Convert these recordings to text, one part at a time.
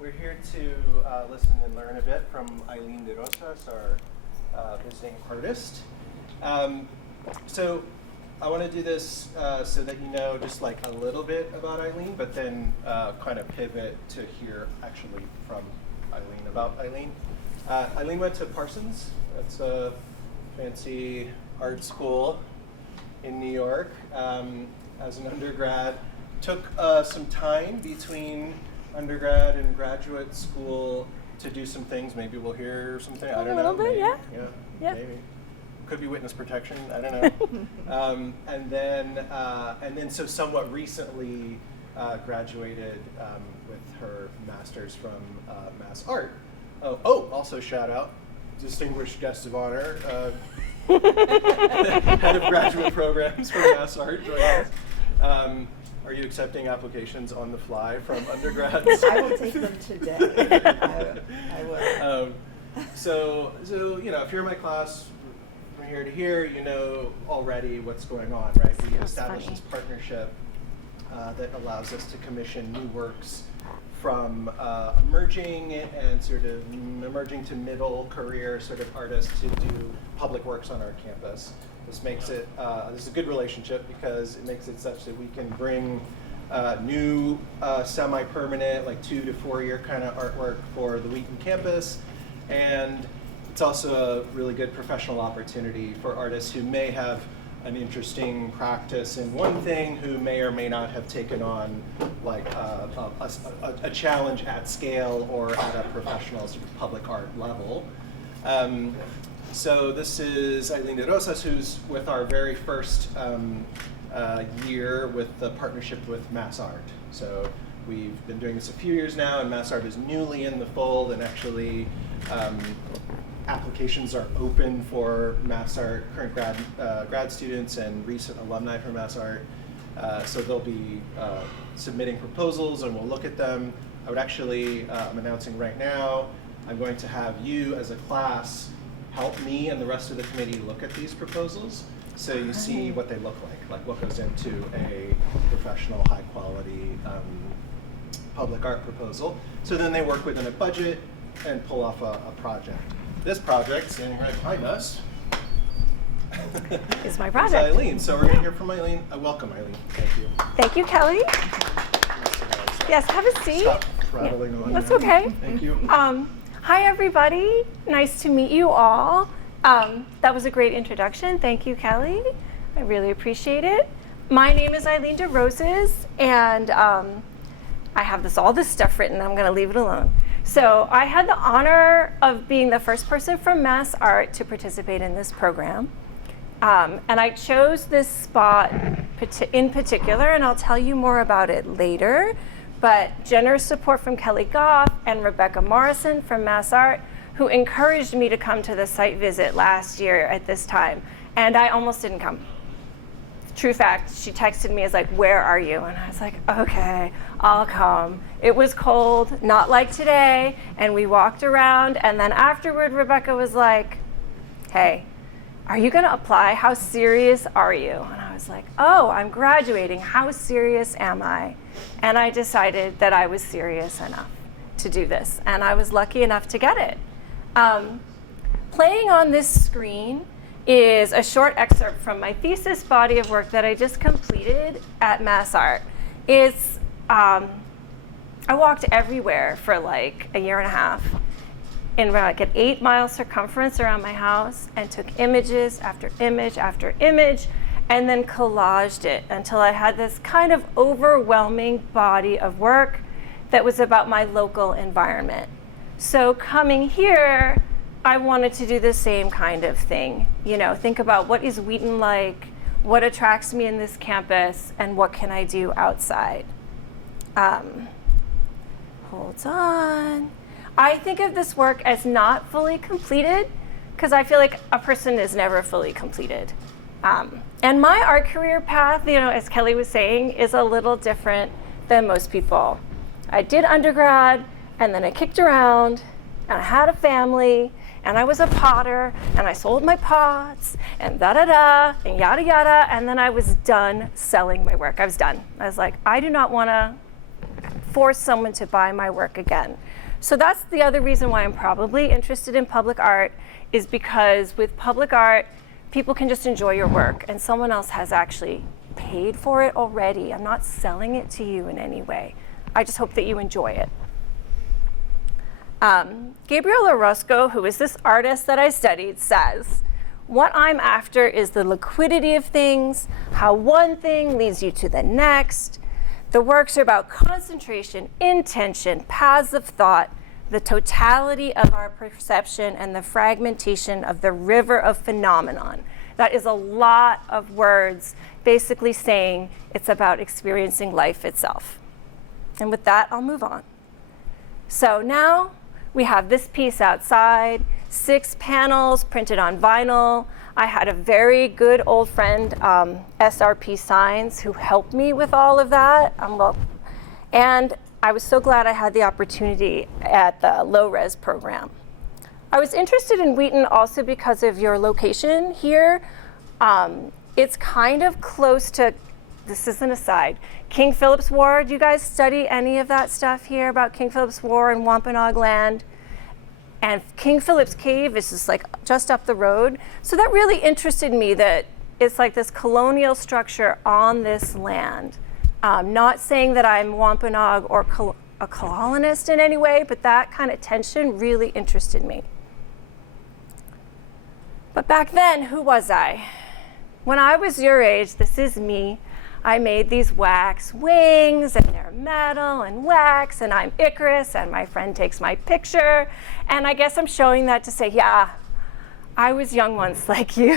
we're here to listen and learn a bit from Eileen de Rosas, our visiting artist. So I want to do this so that you know just like a little bit about Eileen, but then kind of pivot to hear actually from Eileen about Eileen. Eileen went to Parsons. That's a fancy art school in New York as an undergrad. Took some time between undergrad and graduate school to do some things. Maybe we'll hear something. I don't know. A little bit, maybe. Yeah. Maybe. Could be witness protection. I don't know. and then so somewhat recently graduated with her master's from MassArt. Also shout out, distinguished guest of honor, head of graduate programs for MassArt joining us. Are you accepting applications on the fly from undergrads? I will take them today. I will. So you know, if you're in my class from here to here, you know already what's going on, right? We established this partnership that allows us to commission new works from emerging and sort of emerging to middle career sort of artists to do public works on our campus. This makes it, this is a good relationship because it makes it such that we can bring new semi-permanent, like 2 to 4 year kind of artwork for the Wheaton campus. And it's also a really good professional opportunity for artists who may have an interesting practice in one thing, who may or may not have taken on like a challenge at scale or at a professional sort of public art level. So this is Eileen de Rosas, who's with our very first year with the partnership with MassArt. So we've been doing this a few years now, and MassArt is newly in the fold, and actually applications are open for MassArt current grad students and recent alumni from MassArt. So they'll be submitting proposals, and we'll look at them. I would actually, I'm announcing right now, I'm going to have you as a class help me and the rest of the committee look at these proposals so you see what they look like what goes into a professional, high quality public art proposal. So then they work within a budget and pull off a project. This project, standing right behind us, is my project. Is Eileen. So we're going to hear from Eileen. Welcome, Eileen. Thank you. Thank you, Kelly. Yes, have a seat. Stop rattling on. That's okay. Thank you. Hi, everybody. Nice to meet you all. That was a great introduction. Thank you, Kelly. I really appreciate it. My name is Eileen de Rosas, and I have all this stuff written. I'm going to leave it alone. So I had the honor of being the first person from MassArt to participate in this program. And I chose this spot in particular, and I'll tell you more about it later. But generous support from Kelly Goff and Rebecca Morrison from MassArt, who encouraged me to come to the site visit last year at this time. And I almost didn't come. True fact, she texted me as like, "Where are you?" And I was like, okay, I'll come. It was cold, not like today, and we walked around, and then afterward, Rebecca was like, "Hey, are you gonna apply? How serious are you?" And I was like, "Oh, I'm graduating. How serious am I?" And I decided that I was serious enough to do this, and I was lucky enough to get it. Playing on this screen is a short excerpt from my thesis body of work that I just completed at MassArt. It's, I walked everywhere for like a year and a half in like an 8-mile circumference around my house and took images after image after image and then collaged it until I had this kind of overwhelming body of work that was about my local environment. So coming here, I wanted to do the same kind of thing. You know, think about what is Wheaton like, what attracts me in this campus, and what can I do outside. Hold on. I think of this work as not fully completed because I feel like a person is never fully completed. And my art career path, you know, as Kelly was saying, is a little different than most people. I did undergrad, and then I kicked around, and I had a family, and I was a potter, and I sold my pots, and da-da-da, and yada-yada, and then I was done selling my work. I was done. I was like, I do not want to force someone to buy my work again. So that's the other reason why I'm probably interested in public art, is because with public art, people can just enjoy your work and someone else has actually paid for it already. I'm not selling it to you in any way. I just hope that you enjoy it. Gabriel Orozco, who is this artist that I studied, says, what I'm after is the liquidity of things, how one thing leads you to the next. The works are about concentration, intention, paths of thought, the totality of our perception, and the fragmentation of the river of phenomenon. That is a lot of words basically saying it's about experiencing life itself. And with that, I'll move on. So now we have this piece outside, 6 panels printed on vinyl. I had a very good old friend, SRP Signs, who helped me with all of that. And I was so glad I had the opportunity at the low-res program. I was interested in Wheaton also because of your location here. It's kind of close to, this is an aside, King Philip's War. Do you guys study any of that stuff here about King Philip's War and Wampanoag land? And King Philip's Cave is just like just up the road. So that really interested me, that it's like this colonial structure on this land. Not saying that I'm Wampanoag or a colonist in any way, but that kind of tension really interested me. But back then, who was I? When I was your age, this is me. I made these wax wings, and they're metal and wax, and I'm Icarus, and my friend takes my picture. And I guess I'm showing that to say, yeah, I was young once like you.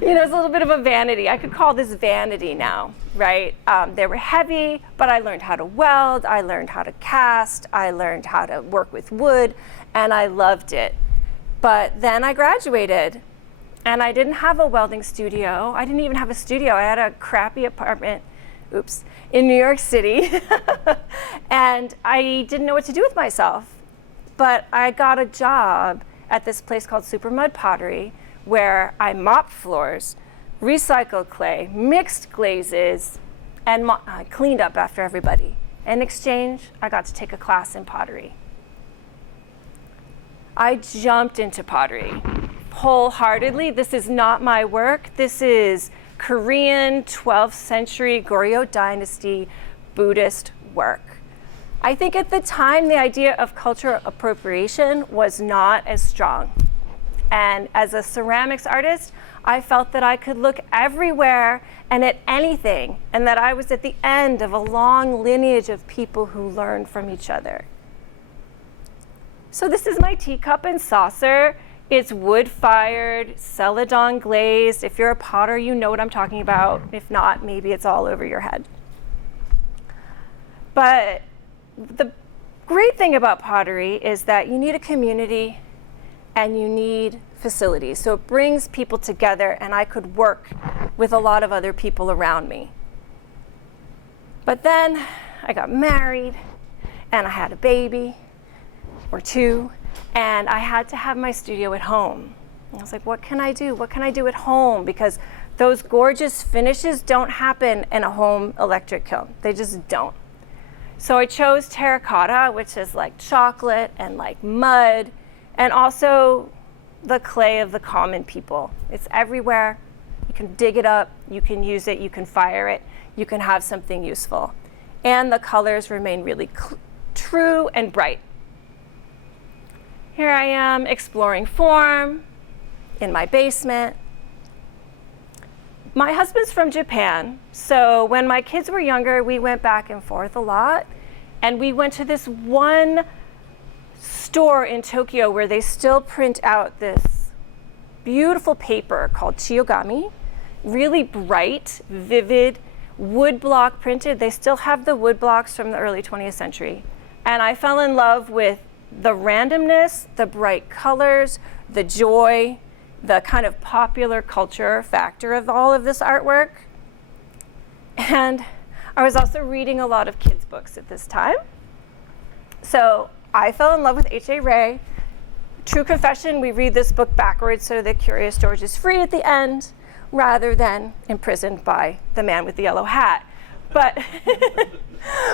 You know, it's a little bit of a vanity. I could call this vanity now, right? They were heavy, but I learned how to weld, I learned how to cast, I learned how to work with wood, and I loved it. But then I graduated, and I didn't have a welding studio. I didn't even have a studio. I had a crappy apartment, in New York City. And I didn't know what to do with myself. But I got a job at this place called Super Mud Pottery, where I mopped floors, recycled clay, mixed glazes, and I cleaned up after everybody. In exchange, I got to take a class in pottery. I jumped into pottery wholeheartedly. This is not my work. This is Korean 12th century Goryeo dynasty Buddhist work. I think at the time, the idea of cultural appropriation was not as strong. And as a ceramics artist, I felt that I could look everywhere and at anything, and that I was at the end of a long lineage of people who learned from each other. So this is my teacup and saucer. It's wood-fired, celadon glazed. If you're a potter, you know what I'm talking about. If not, maybe it's all over your head. But the great thing about pottery is that you need a community and you need facilities. So it brings people together, and I could work with a lot of other people around me. But then I got married, and I had a baby or 2, and I had to have my studio at home. And I was like, what can I do? What can I do at home? Because those gorgeous finishes don't happen in a home electric kiln. They just don't. So I chose terracotta, which is like chocolate and like mud, and also the clay of the common people. It's everywhere. You can dig it up, you can use it, you can fire it, you can have something useful. And the colors remain really true and bright. Here I am exploring form in my basement. My husband's from Japan, so when my kids were younger, we went back and forth a lot. And we went to this one store in Tokyo where they still print out this beautiful paper called Chiyogami, really bright, vivid, wood block printed. They still have the wood blocks from the early 20th century. And I fell in love with the randomness, the bright colors, the joy, the kind of popular culture factor of all of this artwork. And I was also reading a lot of kids' books at this time. So I fell in love with H.A. Rey. True confession, we read this book backwards so that Curious George is free at the end rather than imprisoned by the man with the yellow hat. But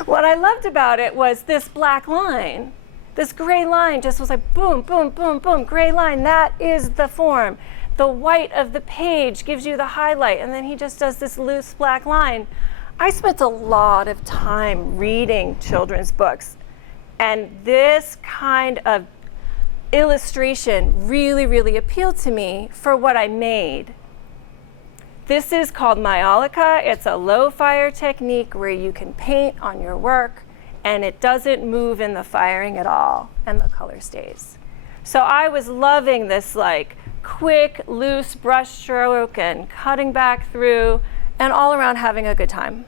what I loved about it was this black line. This gray line just was like boom, boom, boom, boom, gray line. That is the form. The white of the page gives you the highlight, and then he just does this loose black line. I spent a lot of time reading children's books, and this kind of illustration really, really appealed to me for what I made. This is called myolica. It's a low fire technique where you can paint on your work and it doesn't move in the firing at all and the color stays. So I was loving this like quick, loose brush stroke and cutting back through and all around having a good time.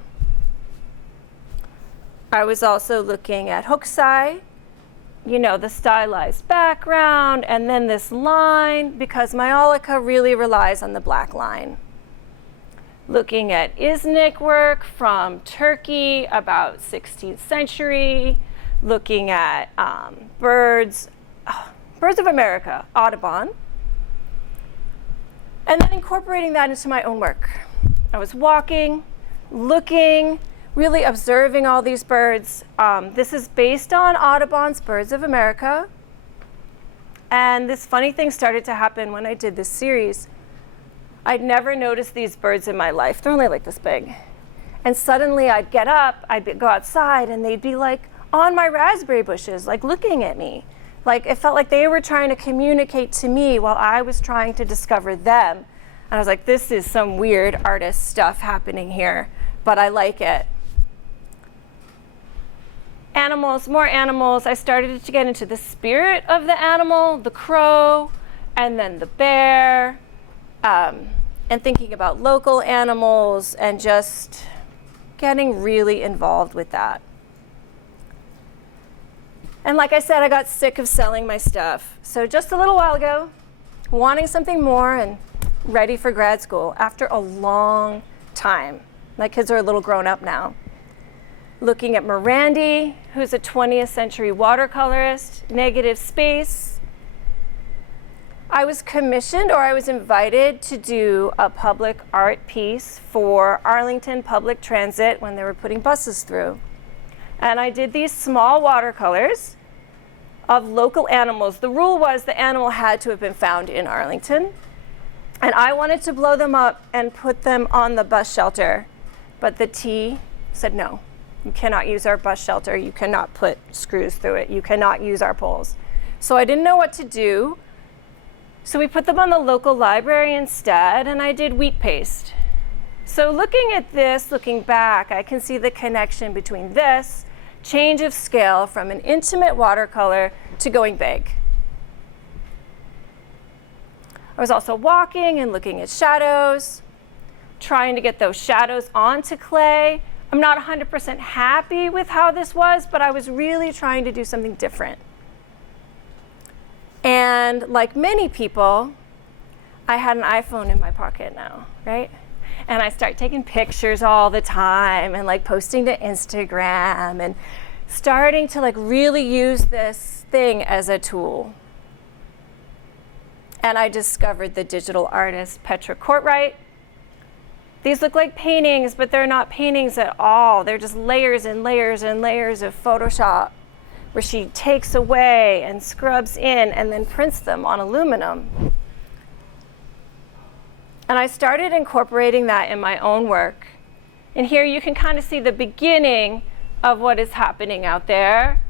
I was also looking at hokusai, you know, the stylized background, and then this line, because myolica really relies on the black line. Looking at Iznik work from Turkey, about 16th century, looking at birds of America, Audubon, and then incorporating that into my own work. I was walking, looking, really observing all these birds. This is based on Audubon's Birds of America. And this funny thing started to happen when I did this series. I'd never noticed these birds in my life. They're only like this big. And suddenly I'd get up, I'd go outside, and they'd be like on my raspberry bushes, like looking at me. Like it felt like they were trying to communicate to me while I was trying to discover them. And I was like, this is some weird artist stuff happening here, but I like it. Animals, more animals. I started to get into the spirit of the animal, the crow, and then the bear, and thinking about local animals and just getting really involved with that. And like I said, I got sick of selling my stuff. So just a little while ago, wanting something more and ready for grad school after a long time. My kids are a little grown up now. Looking at Morandi, who's a 20th century watercolorist, negative space. I was commissioned, or I was invited to do a public art piece for Arlington Public Transit when they were putting buses through. And I did these small watercolors of local animals. The rule was the animal had to have been found in Arlington. And I wanted to blow them up and put them on the bus shelter. But the T said, no, you cannot use our bus shelter. You cannot put screws through it. You cannot use our poles. So I didn't know what to do. So we put them on the local library instead, and I did wheat paste. So looking at this, looking back, I can see the connection between this change of scale from an intimate watercolor to going big. I was also walking and looking at shadows, trying to get those shadows onto clay. I'm not 100% happy with how this was, but I was really trying to do something different. And like many people, I had an iPhone in my pocket now, right? And I start taking pictures all the time and like posting to Instagram and starting to like really use this thing as a tool. And I discovered the digital artist Petra Kortright. These look like paintings, but they're not paintings at all. They're just layers and layers and layers of Photoshop, where she takes away and scrubs in and then prints them on aluminum. And I started incorporating that in my own work. And here you can kind of see the beginning of what is happening out there.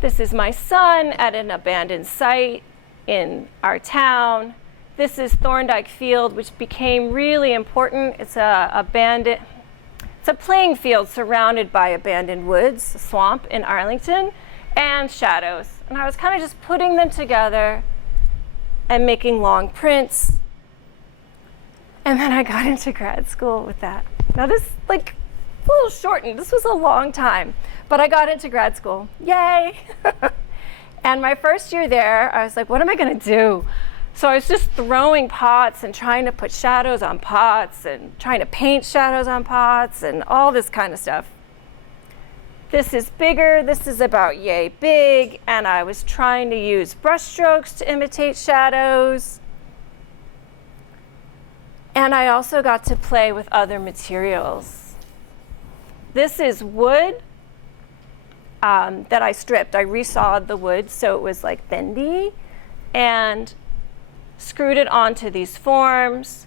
This is my son at an abandoned site in our town. This is Thorndike Field, which became really important. It's a playing field surrounded by abandoned woods, a swamp in Arlington, and shadows. And I was kind of just putting them together and making long prints. And then I got into grad school with that. Now this, like, a little shortened. This was a long time, but I got into grad school. Yay! And my first year there, I was like, what am I gonna do? So I was just throwing pots and trying to put shadows on pots and trying to paint shadows on pots and all this kind of stuff. This is bigger, this is about yay big, and I was trying to use brush strokes to imitate shadows. And I also got to play with other materials. This is wood that I stripped. I resawed the wood so it was like bendy and screwed it onto these forms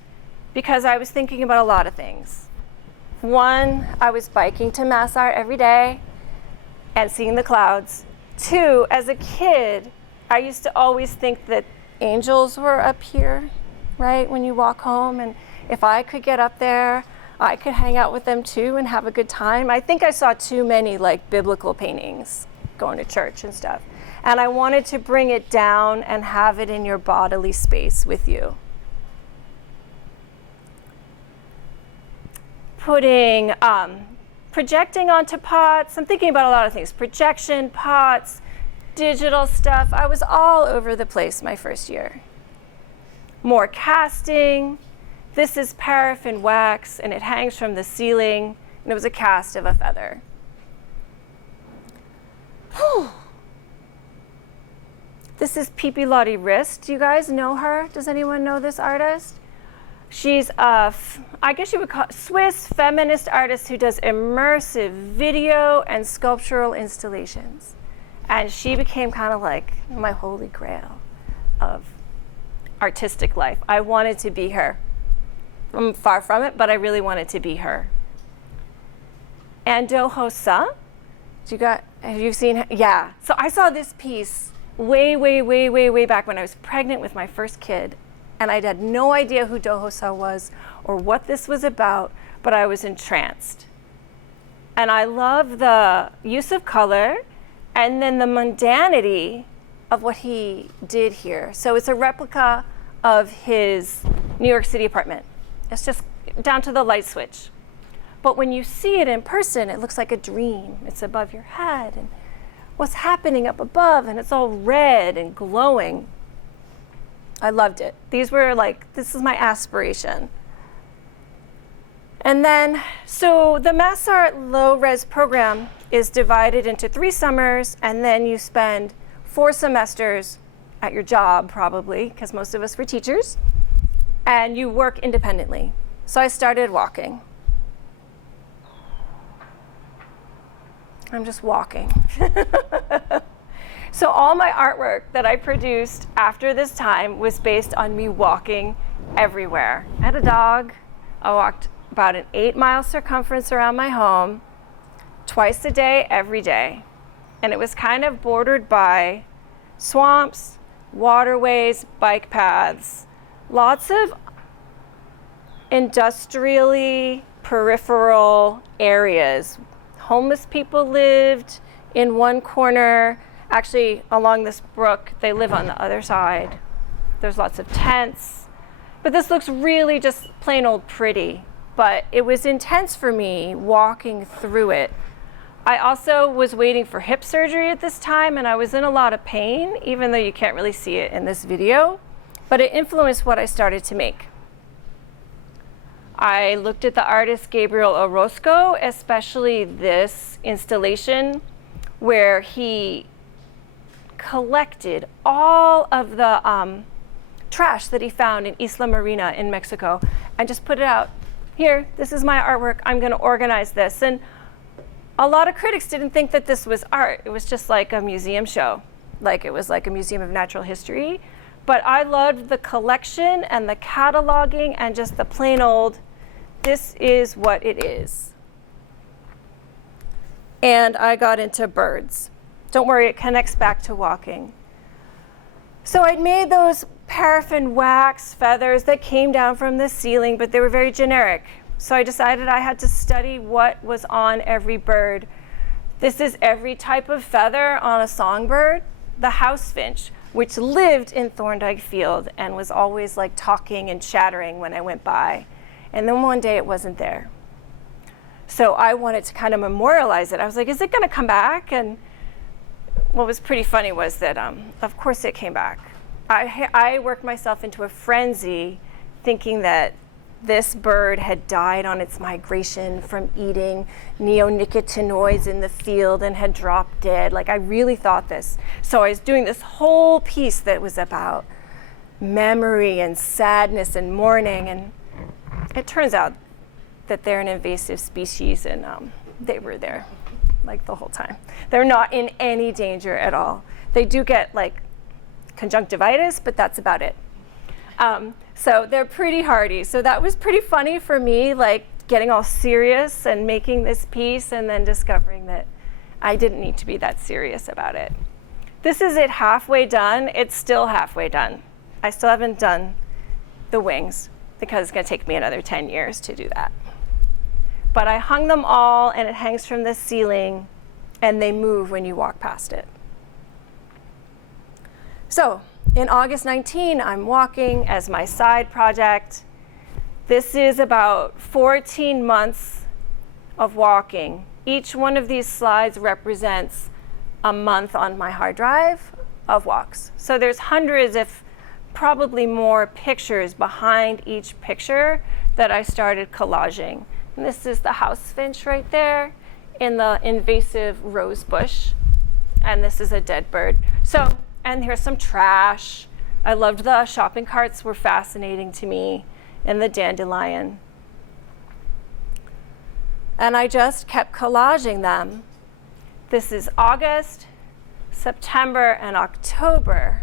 because I was thinking about a lot of things. One, I was biking to MassArt every day and seeing the clouds. Two, as a kid, I used to always think that angels were up here, right, when you walk home, and if I could get up there, I could hang out with them too and have a good time. I think I saw too many like biblical paintings going to church and stuff. And I wanted to bring it down and have it in your bodily space with you. Putting, projecting onto pots. I'm thinking about a lot of things. Projection, pots, digital stuff. I was all over the place my first year. More casting. This is paraffin wax, and it hangs from the ceiling, and it was a cast of a feather. Whew. This is Pipi Lottie Wrist. Do you guys know her? Does anyone know this artist? She's a, I guess you would call Swiss feminist artist who does immersive video and sculptural installations. And she became kind of like my holy grail of artistic life. I wanted to be her. I'm far from it, but I really wanted to be her. And Do Ho Sa, have you seen her? Yeah. So I saw this piece way back when I was pregnant with my first kid. And I had no idea who Do Ho Sa was or what this was about, but I was entranced. And I love the use of color and then the mundanity of what he did here. So it's a replica of his New York City apartment. It's just down to the light switch. But when you see it in person, it looks like a dream. It's above your head and what's happening up above, and it's all red and glowing. I loved it. These were like, this is my aspiration. And then, so the MassArt low-res program is divided into 3 summers, and then you spend 4 semesters at your job, probably, because most of us were teachers, and you work independently. So I started walking. I'm just walking. So all my artwork that I produced after this time was based on me walking everywhere. I had a dog. I walked about an 8-mile circumference around my home, twice a day, every day. And it was kind of bordered by swamps, waterways, bike paths, lots of industrially peripheral areas. Homeless people lived in one corner. Actually, along this brook, they live on the other side. There's lots of tents. But this looks really just plain old pretty. But it was intense for me walking through it. I also was waiting for hip surgery at this time, and I was in a lot of pain, even though you can't really see it in this video. But it influenced what I started to make. I looked at the artist Gabriel Orozco, especially this installation, where he collected all of the trash that he found in Isla Marina in Mexico and just put it out. Here, this is my artwork. I'm going to organize this. And a lot of critics didn't think that this was art. It was just like a museum show, like it was like a museum of natural history. But I loved the collection and the cataloging and just the plain old, this is what it is. And I got into birds. Don't worry, it connects back to walking. So I'd made those paraffin wax feathers that came down from the ceiling, but they were very generic. So I decided I had to study what was on every bird. This is every type of feather on a songbird. The house finch, which lived in Thorndike Field and was always like talking and chattering when I went by. And then one day it wasn't there. So I wanted to kind of memorialize it. I was like, is it gonna come back? And what was pretty funny was that, of course it came back. I worked myself into a frenzy thinking that this bird had died on its migration from eating neonicotinoids in the field and had dropped dead. Like, I really thought this. So I was doing this whole piece that was about memory and sadness and mourning, and it turns out that they're an invasive species, and they were there like the whole time. They're not in any danger at all. They do get like conjunctivitis, but that's about it. So they're pretty hardy. So that was pretty funny for me, like getting all serious and making this piece and then discovering that I didn't need to be that serious about it. This is it halfway done. It's still halfway done. I still haven't done the wings because it's gonna take me another 10 years to do that. But I hung them all, and it hangs from the ceiling, and they move when you walk past it. So in August 19, I'm walking as my side project. This is about 14 months of walking. Each one of these slides represents a month on my hard drive of walks. So there's hundreds, if probably more, pictures behind each picture that I started collaging. And this is the house finch right there in the invasive rose bush. And this is a dead bird. So, and here's some trash. I loved the shopping carts, were fascinating to me, and the dandelion. And I just kept collaging them. This is August, September, and October.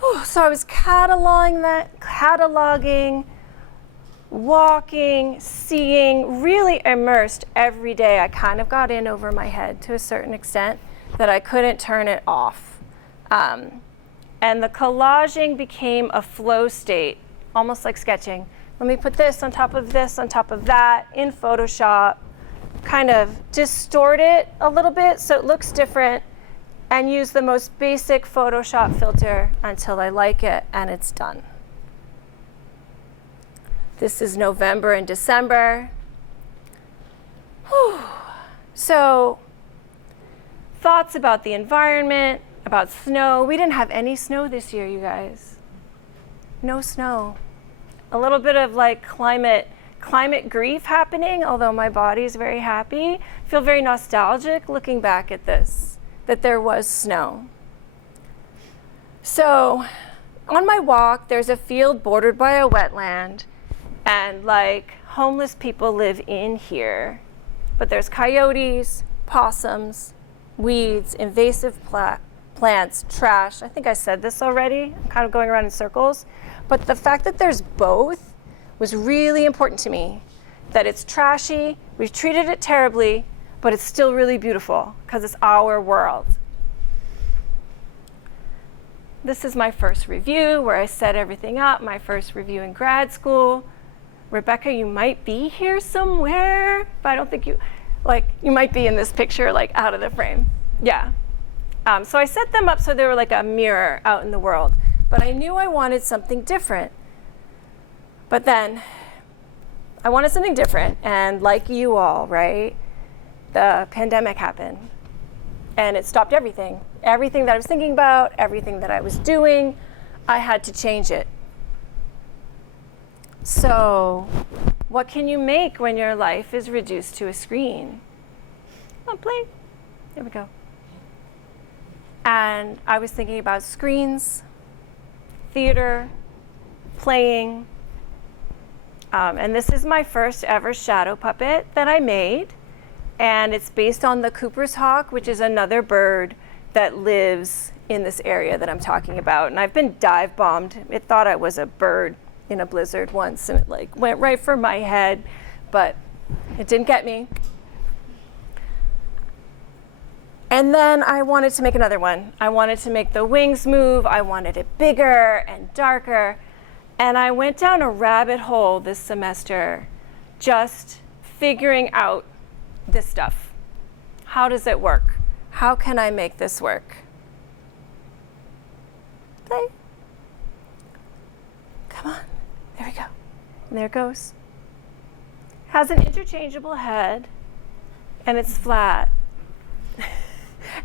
Whew, so I was cataloging, walking, seeing, really immersed every day. I kind of got in over my head to a certain extent that I couldn't turn it off. And the collaging became a flow state, almost like sketching. Let me put this on top of that in Photoshop, kind of distort it a little bit so it looks different, and use the most basic Photoshop filter until I like it and it's done. This is November and December. Whew. So, thoughts about the environment, about snow. We didn't have any snow this year, you guys. No snow. A little bit of like climate grief happening, although my body is very happy. I feel very nostalgic looking back at this, that there was snow. So, on my walk, there's a field bordered by a wetland. And like homeless people live in here, but there's coyotes, possums, weeds, invasive plants, trash. I think I said this already. I'm kind of going around in circles. But the fact that there's both was really important to me. That it's trashy, we've treated it terribly, but it's still really beautiful because it's our world. This is my first review where I set everything up, my first review in grad school. Rebecca, you might be here somewhere, but I don't think you might be in this picture, like out of the frame. Yeah. So I set them up so they were like a mirror out in the world, but I knew I wanted something different. But then I wanted something different, and like you all, right, the pandemic happened, and it stopped everything. Everything that I was thinking about, everything that I was doing, I had to change it. So, what can you make when your life is reduced to a screen? Come on, play. There we go. And I was thinking about screens, theater, playing. And this is my first ever shadow puppet that I made. And it's based on the Cooper's hawk, which is another bird that lives in this area that I'm talking about. And I've been dive bombed. It thought I was a bird in a blizzard once, and it like went right for my head, but it didn't get me. And then I wanted to make another one. I wanted to make the wings move. I wanted it bigger and darker. And I went down a rabbit hole this semester just figuring out this stuff. How does it work? How can I make this work? Play. Come on. There we go. And there it goes. Has an interchangeable head, and it's flat.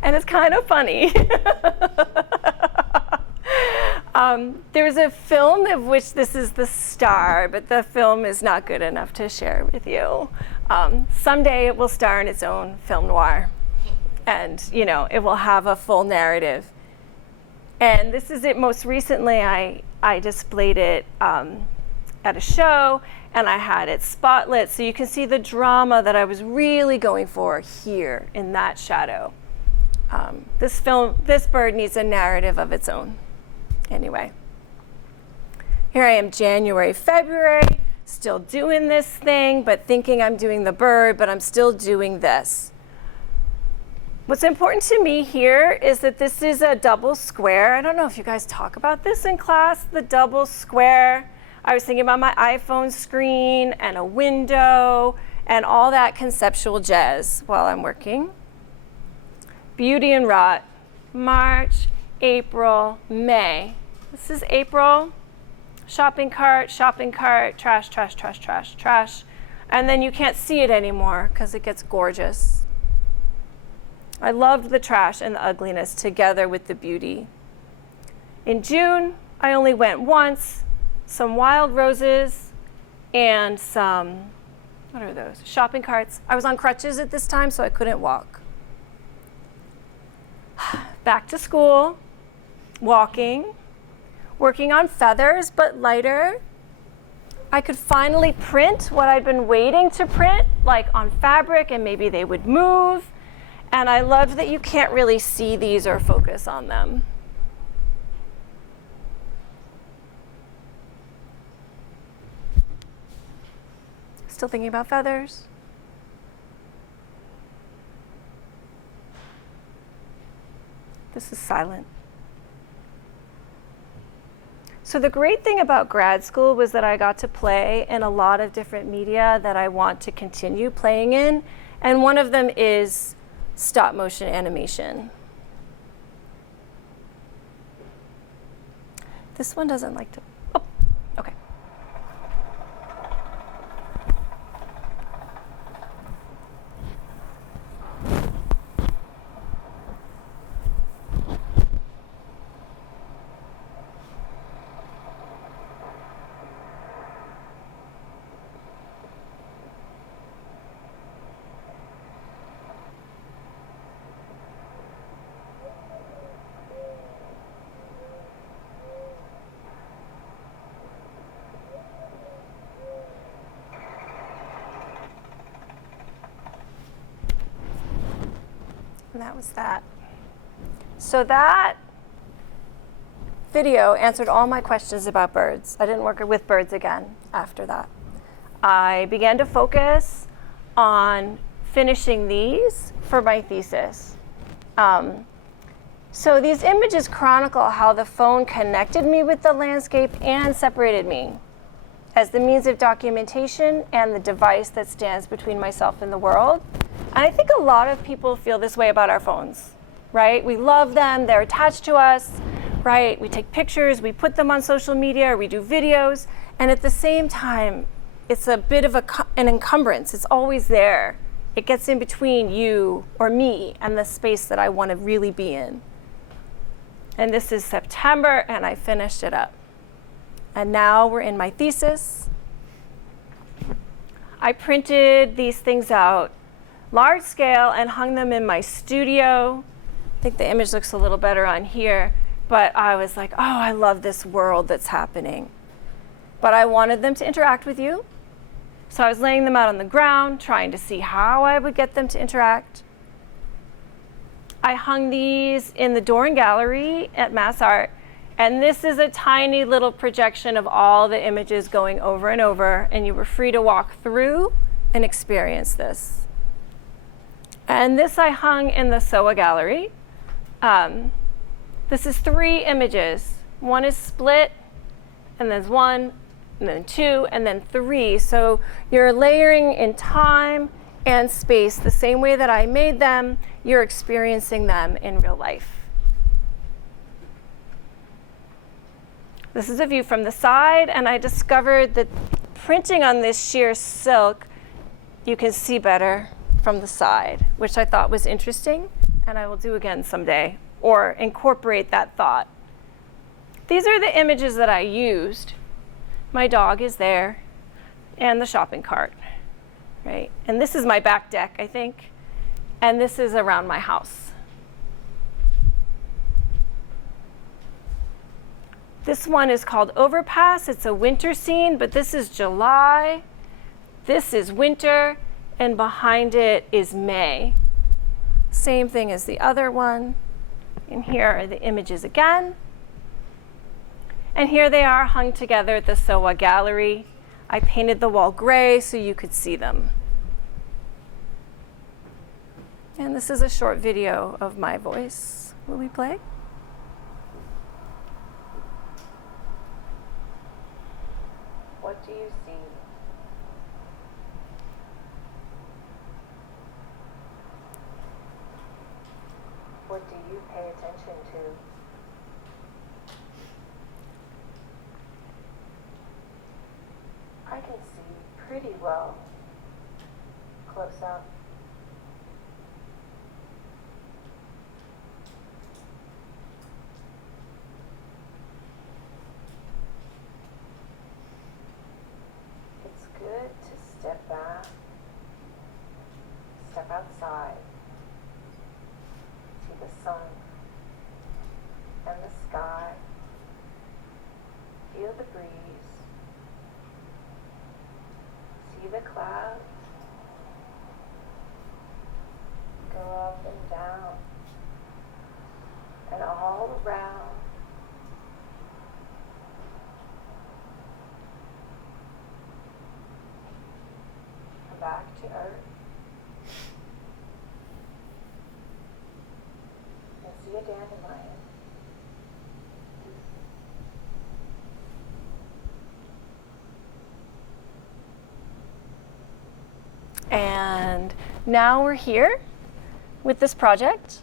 And it's kind of funny. There's a film of which this is the star, but the film is not good enough to share with you. Someday it will star in its own film noir, and it will have a full narrative. And this is it. Most recently, I displayed it at a show, and I had it spotlit, so you can see the drama that I was really going for here in that shadow. This bird needs a narrative of its own. Anyway, here I am January, February, still doing this thing, but thinking I'm doing the bird, but I'm still doing this. What's important to me here is that this is a double square. I don't know if you guys talk about this in class, the double square. I was thinking about my iPhone screen and a window and all that conceptual jazz while I'm working. Beauty and rot, March, April, May. This is April, shopping cart, trash, trash, trash, trash, trash. And then you can't see it anymore because it gets gorgeous. I loved the trash and the ugliness together with the beauty. In June, I only went once, some wild roses and some, what are those? Shopping carts. I was on crutches at this time, so I couldn't walk. Back to school, walking, working on feathers, but lighter. I could finally print what I'd been waiting to print, like on fabric, and maybe they would move. And I loved that you can't really see these or focus on them. Still thinking about feathers? This is silent. So the great thing about grad school was that I got to play in a lot of different media that I want to continue playing in, and one of them is stop motion animation. This one doesn't like to, oh, okay. And that was that. So that video answered all my questions about birds. I didn't work with birds again after that. I began to focus on finishing these for my thesis. So these images chronicle how the phone connected me with the landscape and separated me as the means of documentation and the device that stands between myself and the world. And I think a lot of people feel this way about our phones, right? We love them, they're attached to us, right? We take pictures, we put them on social media, or we do videos, and at the same time, it's a bit of an encumbrance. It's always there. It gets in between you or me and the space that I want to really be in. And this is September, and I finished it up. And now we're in my thesis. I printed these things out large scale and hung them in my studio. I think the image looks a little better on here, but I was like, oh, I love this world that's happening. But I wanted them to interact with you. So I was laying them out on the ground, trying to see how I would get them to interact. I hung these in the door and gallery at MassArt, and this is a tiny little projection of all the images going over and over, and you were free to walk through and experience this. And this I hung in the SOA gallery. This is 3 images. One is split, and there's 1, and then 2, and then 3. So you're layering in time and space the same way that I made them. You're experiencing them in real life. This is a view from the side, and I discovered that printing on this sheer silk, you can see better from the side, which I thought was interesting, and I will do again someday, or incorporate that thought. These are the images that I used. My dog is there, and the shopping cart, right? And this is my back deck, I think, and this is around my house. This one is called Overpass. It's a winter scene, but this is July. This is winter, and behind it is May. Same thing as the other one. And here are the images again. And here they are hung together at the SOA Gallery. I painted the wall gray so you could see them. And this is a short video of my voice. Will we play? What do you see? What do you pay attention to? I can see pretty well close up. It's good to step back, step outside, see the sun and the sky, feel the breeze, see the clouds go up and down and all around. Come back to earth and see a dandelion. And now we're here with this project.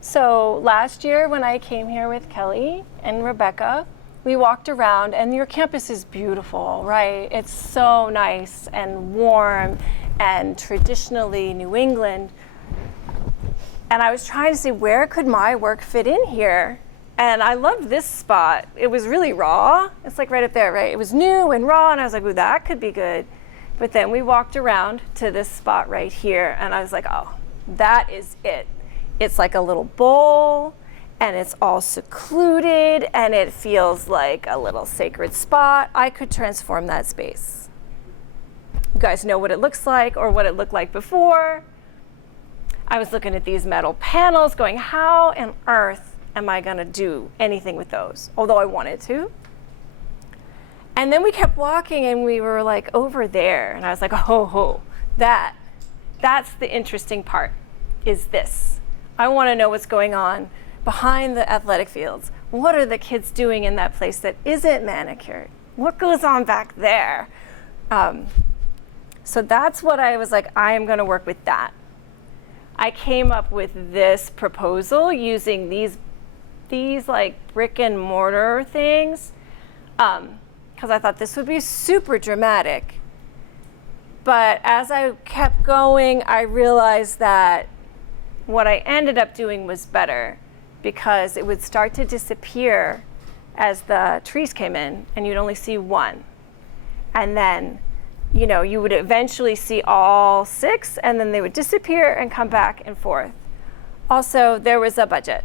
So last year when I came here with Kelly and Rebecca, we walked around, and your campus is beautiful, right? It's so nice and warm and traditionally New England. And I was trying to see, where could my work fit in here? And I loved this spot. It was really raw. It's like right up there, right? It was new and raw, and I was like, ooh, that could be good. But then we walked around to this spot right here, and I was like, oh, that is it. It's like a little bowl, and it's all secluded, and it feels like a little sacred spot. I could transform that space. You guys know what it looks like, or what it looked like before. I was looking at these metal panels going, how on earth am I gonna do anything with those? Although I wanted to. And then we kept walking, and we were like over there, and I was like, oh, that's the interesting part, is this. I wanna know what's going on behind the athletic fields. What are the kids doing in that place that isn't manicured? What goes on back there? So that's what I was like, I am gonna work with that. I came up with this proposal using these like brick and mortar things, because I thought this would be super dramatic. But as I kept going, I realized that what I ended up doing was better, because it would start to disappear as the trees came in, and you'd only see one. And then, you know, you would eventually see all 6, and then they would disappear and come back and forth. Also, there was a budget,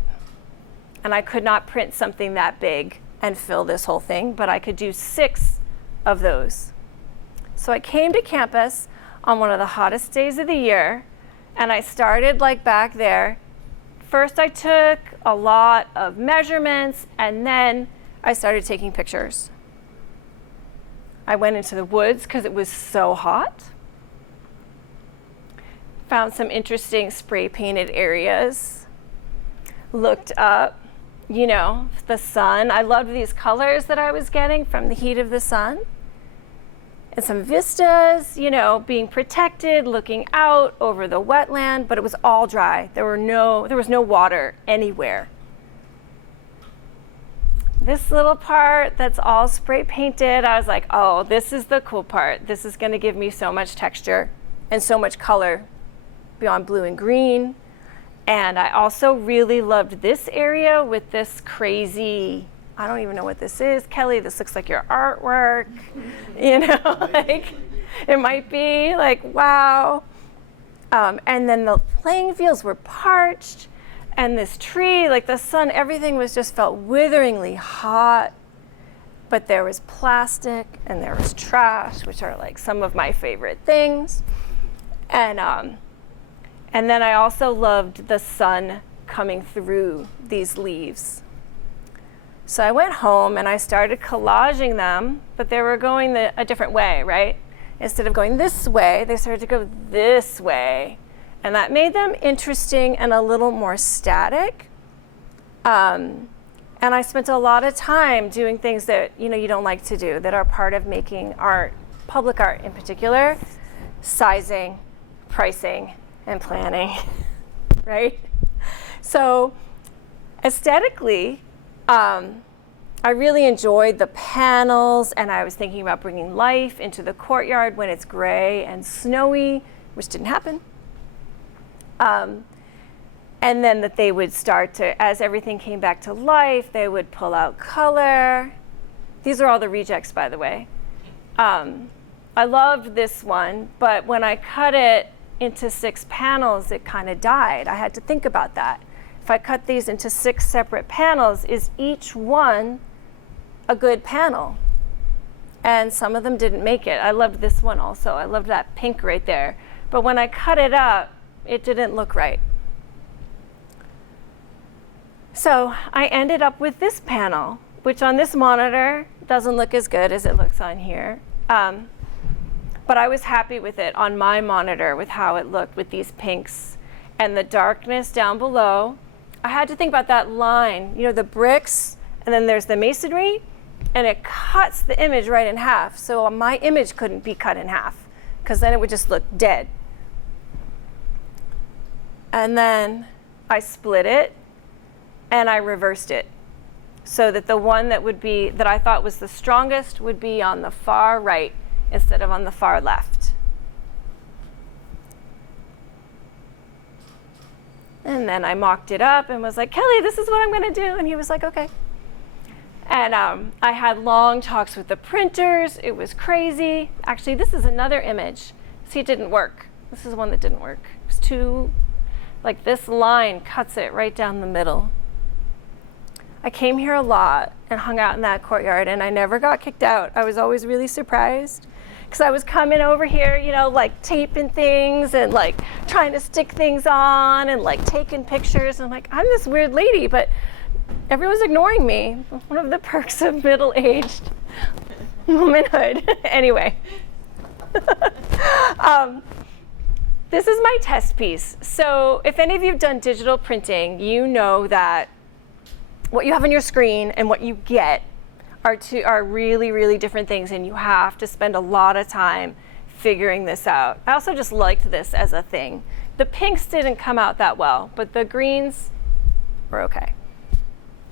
and I could not print something that big and fill this whole thing, but I could do 6 of those. So I came to campus on one of the hottest days of the year, and I started like back there. First I took a lot of measurements, and then I started taking pictures. I went into the woods because it was so hot. Found some interesting spray painted areas. Looked up, you know, the sun. I loved these colors that I was getting from the heat of the sun. And some vistas, you know, being protected, looking out over the wetland, but it was all dry. There was no water anywhere. This little part that's all spray painted, I was like, oh, this is the cool part. This is gonna give me so much texture and so much color beyond blue and green. And I also really loved this area with this crazy, I don't even know what this is. Kelly, this looks like your artwork. You know, like, it might be like, wow. And then the playing fields were parched. And this tree, like the sun, everything was just felt witheringly hot. But there was plastic and there was trash, which are like some of my favorite things. And then I also loved the sun coming through these leaves. So I went home and I started collaging them, but they were going a different way, right? Instead of going this way, they started to go this way. And that made them interesting and a little more static. And I spent a lot of time doing things that you don't like to do, that are part of making art, public art in particular, sizing, pricing, and planning, right? So aesthetically, I really enjoyed the panels, and I was thinking about bringing life into the courtyard when it's gray and snowy, which didn't happen. And then that they would start to, as everything came back to life, they would pull out color. These are all the rejects, by the way. I loved this one, but when I cut it into 6 panels, it kind of died. I had to think about that. If I cut these into 6 separate panels, is each one a good panel? And some of them didn't make it. I loved this one also. I loved that pink right there. But when I cut it up, it didn't look right. So I ended up with this panel, which on this monitor doesn't look as good as it looks on here. But I was happy with it on my monitor, with how it looked with these pinks and the darkness down below. I had to think about that line, the bricks, and then there's the masonry, and it cuts the image right in half. So my image couldn't be cut in half, because then it would just look dead. And then I split it, and I reversed it, so that the one that I thought was the strongest would be on the far right instead of on the far left. And then I mocked it up and was like, Kelly, this is what I'm going to do. And he was like, okay. And I had long talks with the printers. It was crazy. Actually, this is another image. See, it didn't work. This is one that didn't work. It was too, like this line cuts it right down the middle. I came here a lot and hung out in that courtyard, and I never got kicked out. I was always really surprised, because I was coming over here, like taping things and like trying to stick things on and like taking pictures. And I'm like, I'm this weird lady, but everyone's ignoring me. One of the perks of middle-aged womanhood. Anyway. This is my test piece. So if any of you have done digital printing, you know that what you have on your screen and what you get are really, really different things, and you have to spend a lot of time figuring this out. I also just liked this as a thing. The pinks didn't come out that well, but the greens were okay.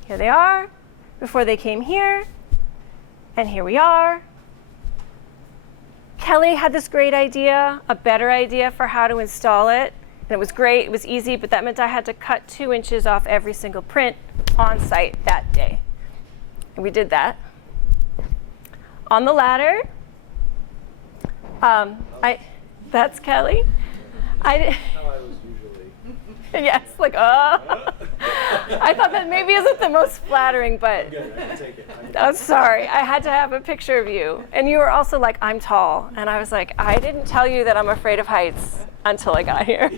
Here they are before they came here, and here we are. Kelly had this great idea, a better idea for how to install it, and it was great, it was easy, but that meant I had to cut 2 inches off every single print on site that day. And we did that. On the ladder, that's Kelly. How I was usually. Yes, like, I thought that maybe isn't the most flattering, but. I'm good, I can take it. I'm sorry, I had to have a picture of you. And you were also like, I'm tall. And I was like, I didn't tell you that I'm afraid of heights until I got here.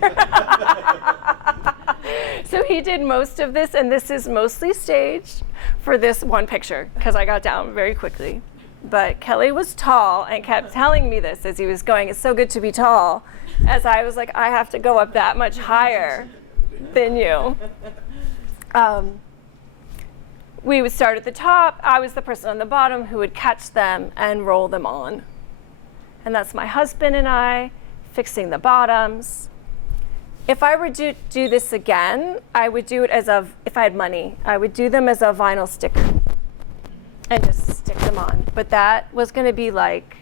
So he did most of this, and this is mostly staged for this one picture, because I got down very quickly. But Kelly was tall and kept telling me this as he was going, it's so good to be tall, as I was like, I have to go up that much higher than you. We would start at the top. I was the person on the bottom who would catch them and roll them on. And that's my husband and I fixing the bottoms. If I were to do this again, I would do it if I had money, I would do them as a vinyl sticker and just stick them on. But that was going to be like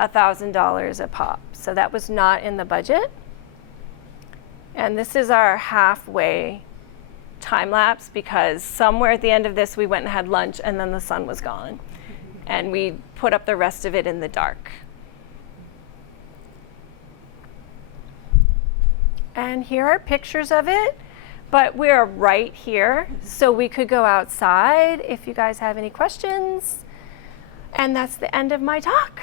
$1,000 a pop. So that was not in the budget. And this is our halfway time lapse, because somewhere at the end of this we went and had lunch, and then the sun was gone. And we put up the rest of it in the dark. And here are pictures of it. but we're right here, so we could go outside if you guys have any questions. And that's the end of my talk.